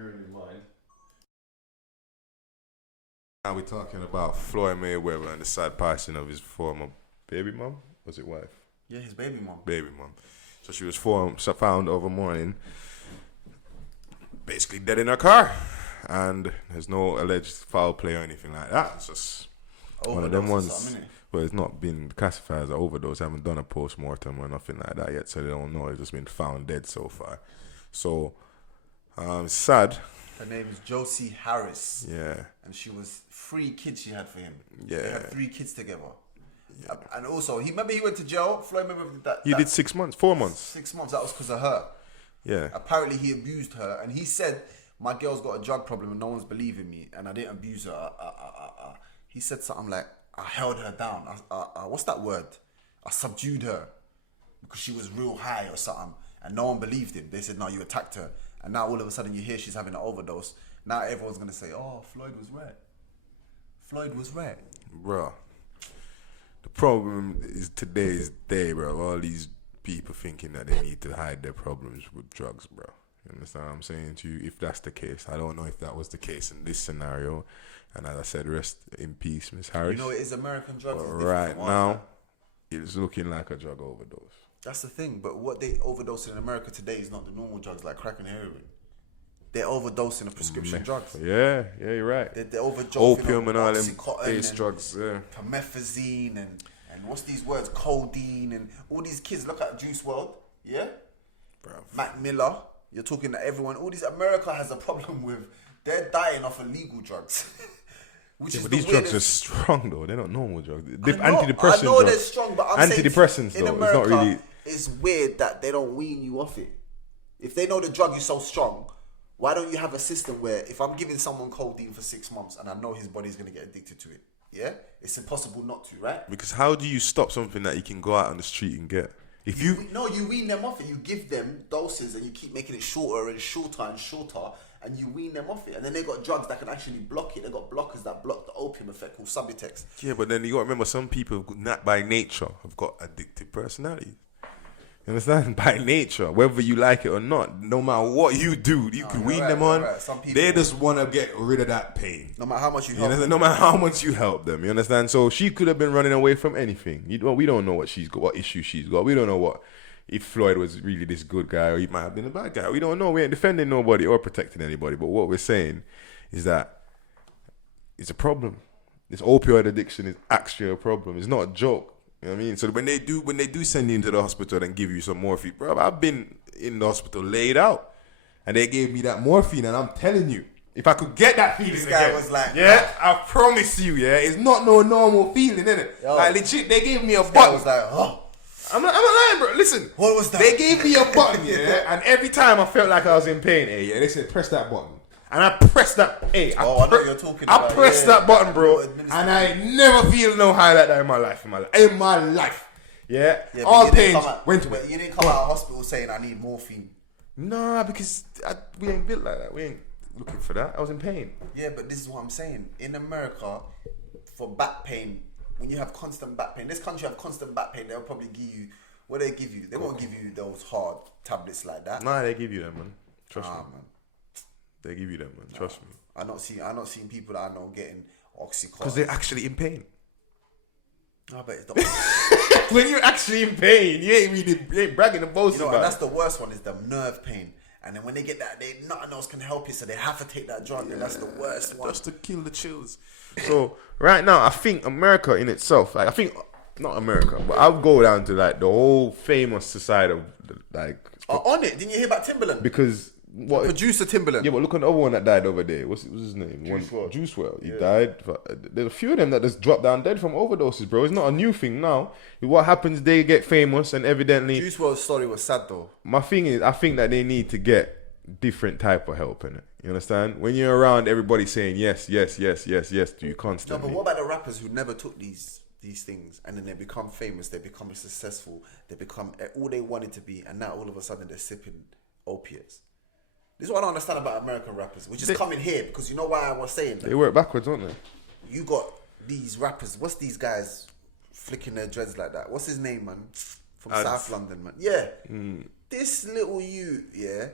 bearing in mind. Now we're talking about Floyd Mayweather and the sad passing of his former baby mom. Was it wife? Yeah, his baby mom. Baby mom. So she was found over morning, basically dead in her car, and there's no alleged foul play or anything like that. It's just one of them ones. Well, it's not been classified as an overdose. I haven't done a post-mortem or nothing like that yet, so they don't know. It's just been found dead so far. So, it's sad. Her name is Josie Harris. Yeah. And she was 3 kids she had for him. Yeah. They had 3 kids together. Yeah. And also, remember he went to jail? Floyd Mayweather did that. He did 6 months, 4 months. 6 months, that was because of her. Yeah. Apparently he abused her, and he said, my girl's got a drug problem and no one's believing me, and I didn't abuse her. He said something like, I held her down. What's that word? I subdued her because she was real high or something, and no one believed him. They said, no, you attacked her. And now all of a sudden you hear she's having an overdose. Now everyone's going to say, oh, Floyd was right. Floyd was right. Bro, the problem is today's day, bro. All these people thinking that they need to hide their problems with drugs, bro. You understand what I'm saying to you? If that's the case, I don't know if that was the case in this scenario. And as I said, rest in peace, Miss Harris. You know, it is American drugs. But right now, it's looking like a drug overdose. That's the thing. But what they overdose in America today is not the normal drugs like crack and heroin. They're overdosing of prescription drugs. Yeah, you're right. They're overdosing opium and all them base drugs. Yeah. Promethazine and what's these words? Codeine and all these kids. Look at Juice WRLD. Yeah. Bro. Mac Miller. You're talking to everyone. All these America has a problem with. They're dying off illegal drugs. Which is but these drugs are strong though. They're not normal drugs. Antidepressants. I know they're strong, but I'm antidepressants saying, though. In America, it's not really. It's weird that they don't wean you off it. If they know the drug is so strong, why don't you have a system where if I'm giving someone codeine for 6 months and I know his body's gonna get addicted to it, yeah, it's impossible not to, right? Because how do you stop something that you can go out on the street and get? If you wean them off it. You give them doses and you keep making it shorter and shorter and shorter. And you wean them off it. And then they got drugs that can actually block it. They got blockers that block the opium effect called Subutex. Yeah, but then you got to remember some people not by nature have got addictive personalities. You understand? By nature, whether you like it or not, no matter what you do, you can wean them on. Right. Some people, they just want to get rid of that pain. No matter how much you help them. No matter how much you help them. You understand? So she could have been running away from anything. We don't know what she's got, what issue she's got. We don't know if Floyd was really this good guy or he might have been a bad guy. We don't know. We ain't defending nobody or protecting anybody. But what we're saying is that it's a problem. This opioid addiction is actually a problem. It's not a joke. You know what I mean? So when they do send you into the hospital and give you some morphine, bro, I've been in the hospital laid out and they gave me that morphine and I'm telling you, if I could get that feeling this guy again, was like, yeah, I promise you, yeah, it's not no normal feeling, innit? Like legit, they gave me a button. Guy was like, oh. I'm not lying, bro. Listen. What was that? They gave me a button, yeah, and every time I felt like I was in pain, yeah, they said press that button, and I pressed that. I know what you're talking about. I pressed that button, bro, and I never feel no high like that in my life. Yeah. All pains went away. You didn't come out of hospital saying I need morphine. Nah, because we ain't built like that. We ain't looking for that. I was in pain. Yeah, but this is what I'm saying. In America, for back pain. When you have constant back pain, this country have constant back pain, they'll probably give you, what they give you? They won't give you those hard tablets like that. Nah, they give you them, man. Trust me. Man. They give you them, man. Trust me. I not seen people that I know getting Oxycontin. Because they're actually in pain. No, but it's not. When you're actually in pain, you ain't bragging and boasting about it. That's the worst one, is the nerve pain. And then when they get that, nothing else can help you, so they have to take that drug, and that's the worst one. Just to kill the chills. So right now, I think America in itself, like I think not America, but I'll go down to like the whole famous side of on it. Didn't you hear about Timberland? Because what producer Timberland? Yeah, but look at the other one that died over there. What's his name? Juice WRLD. He died. There's a few of them that just dropped down dead from overdoses, bro. It's not a new thing now. What happens? They get famous, and evidently Juice WRLD's story was sad though. My thing is, I think that they need to get different type of help in it. You understand? When you're around everybody saying yes to you constantly. No, but what about the rappers who never took these things and then they become famous, they become successful, they become all they wanted to be, and now all of a sudden they're sipping opiates. This is what I don't understand about American rappers, which is coming here, because you know why I was saying that? They work backwards, don't they? You got these rappers, what's these guys flicking their dreads like that? What's his name, man? From South London, man. Yeah. This little yeah,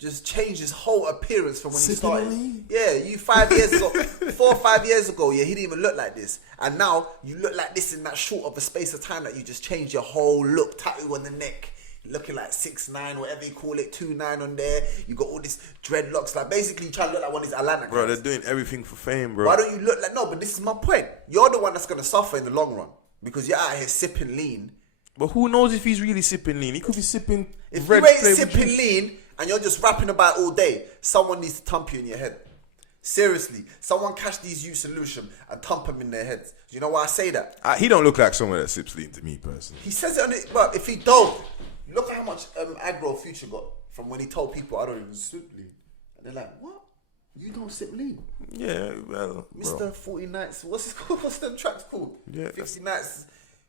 just changed his whole appearance from when he Sipping started. lean? Yeah, you 5 years ago, 4 or 5 years ago, yeah, he didn't even look like this. And now you look like this in that short of a space of time that you just changed your whole look, tattoo on the neck. Looking like 6'9", whatever you call it, 2'9" on there. You got all this dreadlocks, like basically you try to look like one of these Atlanta guys. Bro, they're doing everything for fame, bro. Why don't you look like, no, but this is my point. You're the one that's going to suffer in the long run because you're out here sipping lean. But who knows if he's really sipping lean? He could be sipping If red you ain't flavored sipping juice. lean and you're just rapping about it all day, someone needs to thump you in your head. Seriously, someone catch these youth solution and thump them in their heads. Do you know why I say that? He don't look like someone that sips lean to me, personally. He says it on it, but if he don't, look at how much aggro Future got from when he told people, I don't even sip lean. And they're like, what? You don't sip lean? Yeah, well, Mr. bro. 40 Nights, what's it called? What's them tracks called? Yeah. 50 Nights.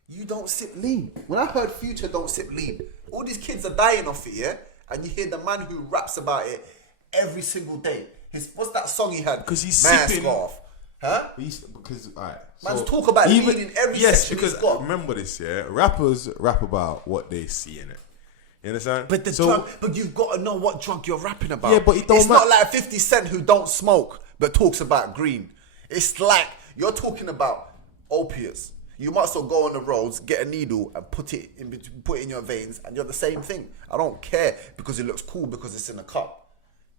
You don't sip lean. When I heard Future don't sip lean, all these kids are dying off it, yeah? And you hear the man who raps about it every single day. What's that song he had? 'Cause he's Mask sipping. Off. Huh? Because, alright. Man's talk about lean in every yes, section because he's got. remember this, yeah? Rappers rap about what they see in it. You understand? But the drug, but you've got to know what drug you're rapping about. Yeah, but it don't it's not like 50 Cent who don't smoke but talks about green. It's like you're talking about opiates. You might as well go on the roads, get a needle and put it in your veins, and you're the same thing. I don't care because it looks cool because it's in a cup.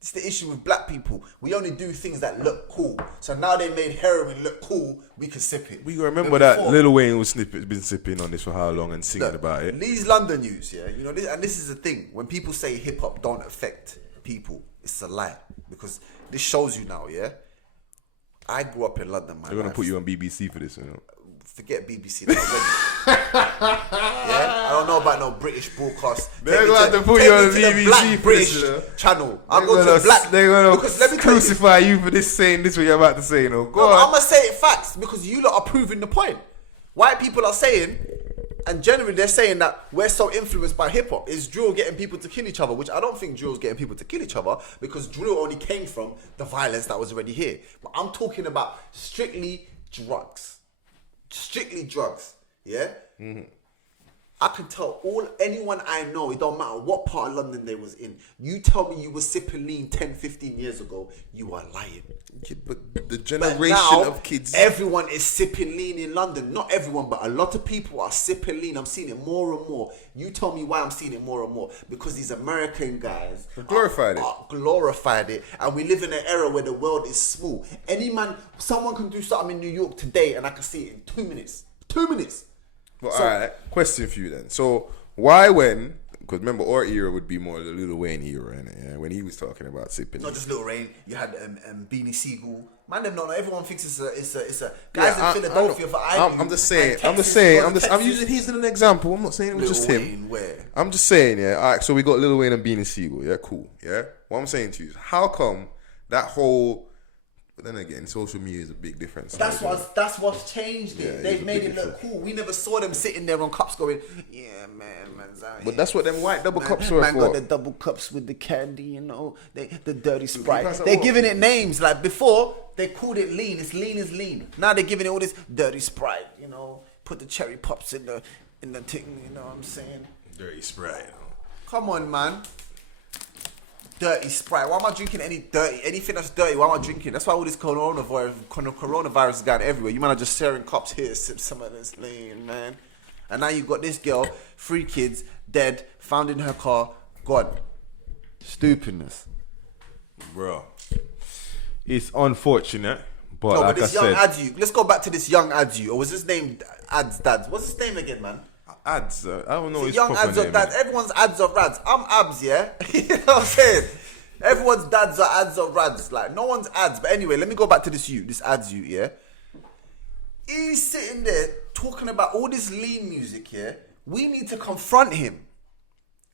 It's the issue with black people. We only do things that look cool. So now they made heroin look cool, we can sip it. We remember that Lil Wayne was been sipping on this for how long and singing about it. These London news, yeah, you know, and this is the thing. When people say hip hop don't affect people, it's a lie because this shows you now, yeah. I grew up in London, man. They're gonna put you on BBC for this, you know. Forget BBC. Yeah, I don't know about no British broadcast. They're going to put you on BBC for British this, you know. channel. I'm going to the black. They're gonna because let me tell crucify you for this saying this what you're about to say, you know. Go on. I'm gonna say it facts because you lot are proving the point. White people are saying, and generally they're saying that we're so influenced by hip hop. Is drill getting people to kill each other? Which I don't think drill's getting people to kill each other because drill only came from the violence that was already here. But I'm talking about strictly drugs. Strictly drugs, yeah? Mm-hmm. I can tell anyone I know, it don't matter what part of London they was in. You tell me you were sipping lean 10, 15 years ago, you are lying. Yeah, but the generation now, of kids... everyone is sipping lean in London. Not everyone, but a lot of people are sipping lean. I'm seeing it more and more. You tell me why I'm seeing it more and more. Because these American guys... glorified it. And we live in an era where the world is small. Someone can do something in New York today and I can see it in 2 minutes. 2 minutes. Well, alright, question for you then. So, why when... Because remember, our era would be more the Lil Wayne era, innit? Yeah? When he was talking about sipping. Not just Lil Wayne. You had Beanie Siegel. Man, them not. Everyone thinks it's a guys in Philadelphia for Ivy. I'm just saying. I'm using his as an example. I'm not saying it was just him. Where? I'm just saying, yeah. All right, so we got Lil Wayne and Beanie Siegel. Yeah, cool. Yeah. What I'm saying to you is, how come that whole... But then again, social media is a big difference. That's what's changed it. Yeah, They've made it look cool. We never saw them sitting there on cups going, yeah, man's out here. But that's what them white double cups were man for. got the double cups with the candy, you know, the dirty Sprite. They're giving it names. Like before, they called it lean. It's lean is lean. Now they're giving it all this dirty Sprite, you know. Put the cherry pops in the thing, you know what I'm saying? Dirty Sprite. You know. Come on, man. Dirty Sprite. Why am I drinking anything that's dirty? Why am I drinking? That's why all this coronavirus is going everywhere. You man are just sharing cups here, sip some of this lean, man. And now you got this girl, 3 kids, dead, found in her car, gone. Stupidness. Bro. It's unfortunate, but No, like but this I young said... Adju, let's go back to this young Adju. Or was his name Ads Dads? What's his name again, man? Ads, I don't know his Young proper ads name. or dads. Everyone's ads or rads. I'm abs, yeah? You know what I'm saying? Everyone's dads are ads or rads. Like, no one's ads. But anyway, let me go back to this ads you, yeah? He's sitting there talking about all this lean music, yeah? We need to confront him.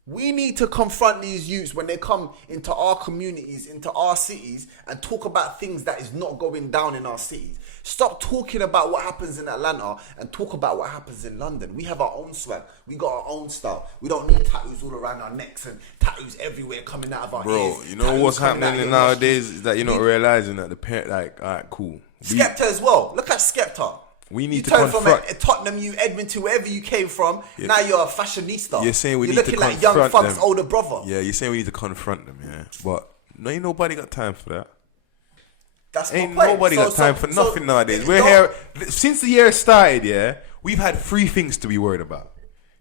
We need to confront these youths when they come into our communities, into our cities, and talk about things that is not going down in our cities. Stop talking about what happens in Atlanta and talk about what happens in London. We have our own swag. We got our own style. We don't need tattoos all around our necks and tattoos everywhere coming out of our ears. Bro, you know what's happening nowadays is that you're not realizing that the parent, like, alright, cool. Skepta as well. Look at Skepta. We need to turn confront. from Tottenham, you Edmonton, wherever you came from. Yeah. Now you're a fashionista. You're saying we you're need to looking like confront Young Thug's them. older brother. Yeah, you're saying we need to confront them. Yeah, but no, ain't nobody got time for that. That's Ain't my point. nobody got time for nothing nowadays. We're here since the year started. Yeah, we've had 3 things to be worried about.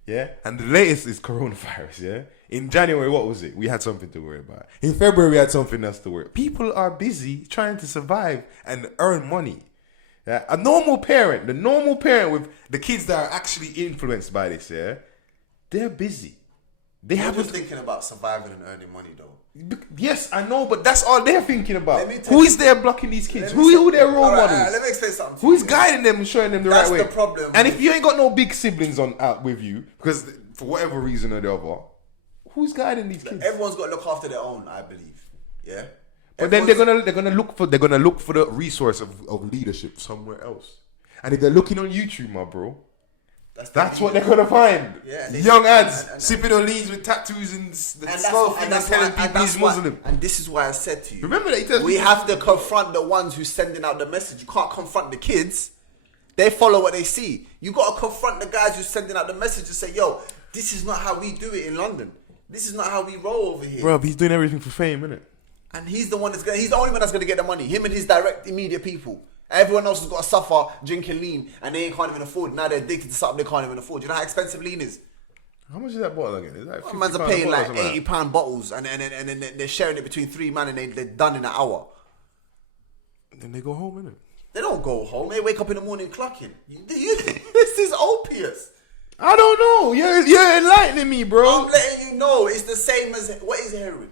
Yeah, and the latest is coronavirus. Yeah, in January, what was it? We had something to worry about. In February, we had something else to worry. People are busy trying to survive and earn money. Yeah, the normal parent with the kids that are actually influenced by this, yeah, they're busy. They I'm haven't just thinking about surviving and earning money, though. Yes, I know, but that's all they're thinking about. Who is there blocking these kids? Who their role models? Let me explain something. Who is guiding them and showing them the right way? That's the problem. And if you ain't got no big siblings out with you, because for whatever reason or the other, who's guiding these kids? Everyone's got to look after their own, I believe. Yeah. But then they're gonna look for the resource of leadership somewhere else. And if they're looking on YouTube, my bro, that's what they're gonna find. Yeah, young ads sipping on leaves with tattoos and smoking and telling people he's Muslim. And this is why I said to you, remember that we have to confront the ones who's sending out the message. You can't confront the kids. They follow what they see. You gotta confront the guys who's sending out the message and say, yo, this is not how we do it in London. This is not how we roll over here. Bro, he's doing everything for fame, innit? And he's the only one that's gonna get the money. Him and his direct immediate people. Everyone else has got to suffer drinking lean and they can't even afford. Now they're addicted to something they can't even afford. You know how expensive lean is? How much is that bottle again? Is that £50 man's are paying like £80 £80 bottles and then they're sharing it between 3 man and they're done in an hour. Then they go home, innit? They don't go home. They wake up in the morning clocking. This is opiates. I don't know. You're enlightening me, bro. I'm letting you know it's the same as what is heroin?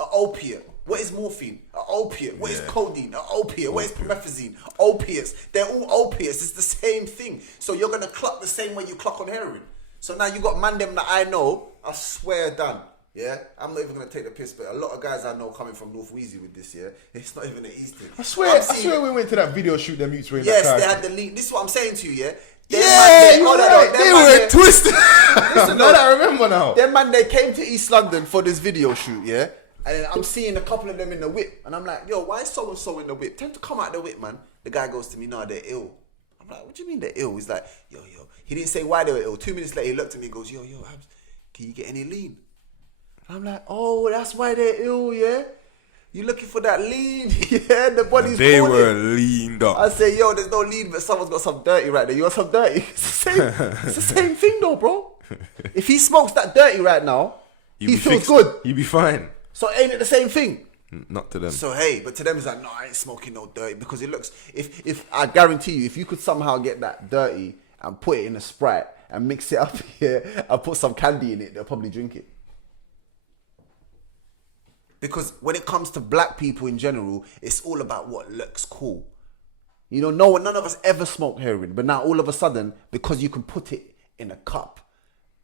An opiate. What is morphine? An opiate. What is codeine? An opiate. What is promethazine? Opiates. They're all opiates. It's the same thing. So you're gonna clock the same way you clock on heroin. So now you got man them that I know. I swear done. Yeah, I'm not even gonna take the piss, but a lot of guys I know coming from North Wheezy with this. Yeah, it's not even an East thing. I swear we went to that video shoot. Them youths were in yes, that car. they had the link. This is what I'm saying to you. Yeah. They were twisted. Listen, no, I remember now. Them man, they came to East London for this video shoot. Yeah. And then I'm seeing a couple of them in the whip. And I'm like, yo, why is so-and-so in the whip? Tell them to come out the whip, man. The guy goes to me, no, they're ill. I'm like, what do you mean they're ill? He's like, yo. He didn't say why they were ill. 2 minutes later, he looked at me and goes, yo, Abs, can you get any lean? And I'm like, oh, that's why they're ill, yeah? You looking for that lean? Yeah, the body's They calling. were leaned up. I say, yo, there's no lean, but someone's got some dirty right there. You want some dirty? It's the same thing though, bro. If he smokes that dirty right now, he feels good. He'd be fine. So ain't it the same thing? Not to them. So hey, but to them it's like, no, I ain't smoking no dirty because it looks. If I guarantee you, if you could somehow get that dirty and put it in a Sprite and mix it up here and put some candy in it, they'll probably drink it. Because when it comes to black people in general, it's all about what looks cool. You know, none of us ever smoked heroin, but now all of a sudden, because you can put it in a cup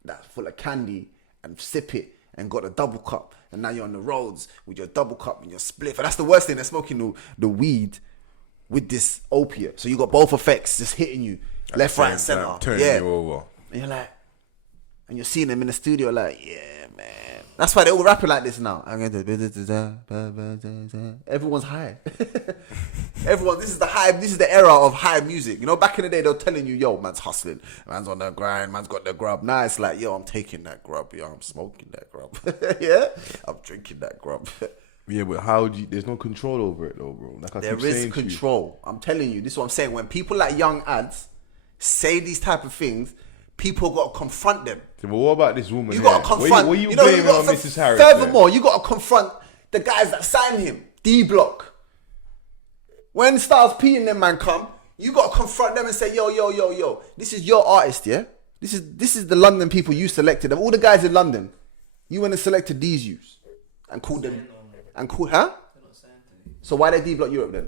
that's full of candy and sip it and got a double cup, and now you're on the roads with your double cup and your spliff. And that's the worst thing, they're smoking the weed with this opiate. So you got both effects just hitting you left, right, and center. Turning you over. And you're like, and you're seeing them in the studio like, yeah, man. That's why they're all rapping like this now. Everyone's high. This is the era of high music. You know, back in the day, they were telling you, yo, man's hustling. Man's on the grind. Man's got the grub. Now it's like, yo, I'm taking that grub. Yo, I'm smoking that grub. Yeah? I'm drinking that grub. Yeah, but there's no control over it though, bro. Like there is control. I'm telling you, this is what I'm saying. When people like young ads say these type of things, people got to confront them. Yeah, but what about this woman? You got to confront. What you blaming on Mrs. Harris? Furthermore, you got to confront the guys that signed him. D-Block. When Stars P and them man come, you got to confront them and say, yo. This is your artist, yeah? This is the London people you selected. Of all the guys in London, you went and selected these youths and called them. Huh? So why they D-Block Europe then?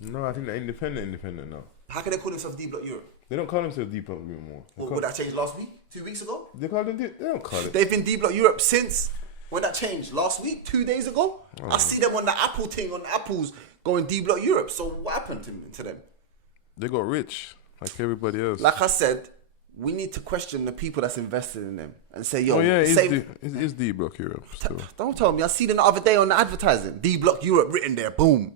No, I think they're independent now. How can they call themselves D-Block Europe? They don't call themselves D-Block Europe anymore. Would that change last week? 2 weeks ago? They don't call it. They've been D-Block Europe since when that changed. Last week? 2 days ago? I see them on the Apple thing, on Apple's going D-Block Europe. So what happened to them? They got rich, like everybody else. Like I said, we need to question the people that's invested in them and say, yo, it's D-Block Europe still. Don't tell me. I see them the other day on the advertising. D-Block Europe written there. Boom.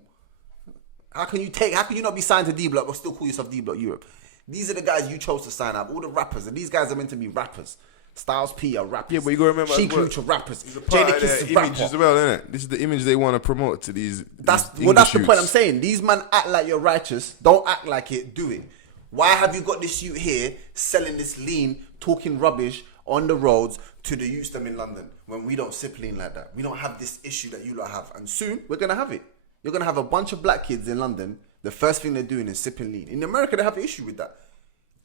How can you not be signed to D Block but still call yourself D Block Europe? These are the guys you chose to sign up. All the rappers, and these guys are meant to be rappers. Styles P are rappers. Yeah, but you gotta remember, She well, Cooch are rappers. Part Jada of Kiss their is image rapper. as well, isn't it? This is the image they want to promote to these. That's these the English point I'm youths. saying. These man act like you're righteous. Don't act like it. Do it. Why have you got this youth here selling this lean, talking rubbish on the roads to the youths them in London when we don't sip lean like that? We don't have this issue that you lot have, and soon we're gonna have it. You're gonna have a bunch of black kids in London. The first thing they're doing is sipping lean. In America, they have an issue with that.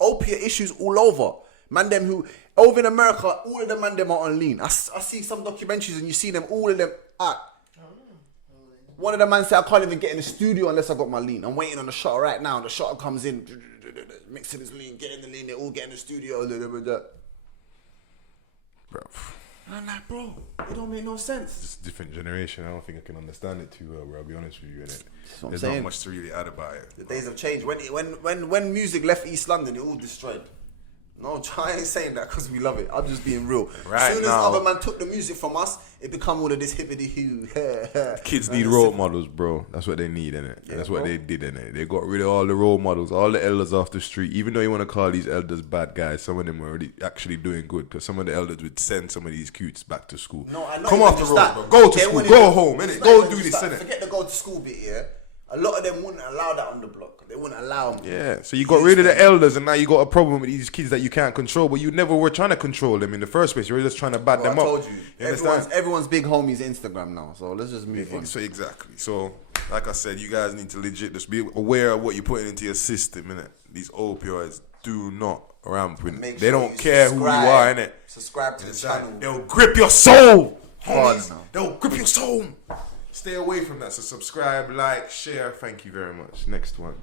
Opiate issues all over. Man, them who over in America, all of the man them are on lean. I see some documentaries and you see them, all of them act. One of the man said, I can't even get in the studio unless I got my lean. I'm waiting on the shot right now. The shot comes in, mixing his lean, getting the lean. They all get in the studio. Bro, And I'm like, bro, it don't make no sense. it's a different generation. I don't think I can understand it too well, bro. I'll be honest with you. what Innit? I'm There's saying. not much to really add about it. The days have changed. When music left East London, it all destroyed. No, I ain't saying that because we love it. I'm just being real. Right as soon as now- other man took the music from us, it become all of this hippity hoo. Kids need role models, bro. That's what they need, innit? Yeah, That's what bro. they did, innit? They got rid of all the role models, all the elders off the street. Even though you want to call these elders bad guys, some of them were already actually doing good because some of the elders would send some of these cutes back to school. No, I know. Come even off the just road, that. bro. Go to They school. wouldn't Go even- home, it's innit? not Go even do just this, that. innit? Forget the go to school bit, yeah. A lot of them wouldn't allow that on the block. They wouldn't allow them. Yeah, so you got rid of the elders and now you got a problem with these kids that you can't control, but you never were trying to control them in the first place. You were just trying to bad Well, them I up. told you. understand? Everyone's big homie's Instagram now. So let's just move on. So exactly. So like I said, you guys need to legit just be aware of what you're putting into your system, innit? These opioids do not rampant. Make They sure don't you care who you are, innit? Subscribe to the channel. They'll grip your soul, Hard homies. now. They'll grip your soul. Stay away from that. So subscribe, like, share. Thank you very much. Next one.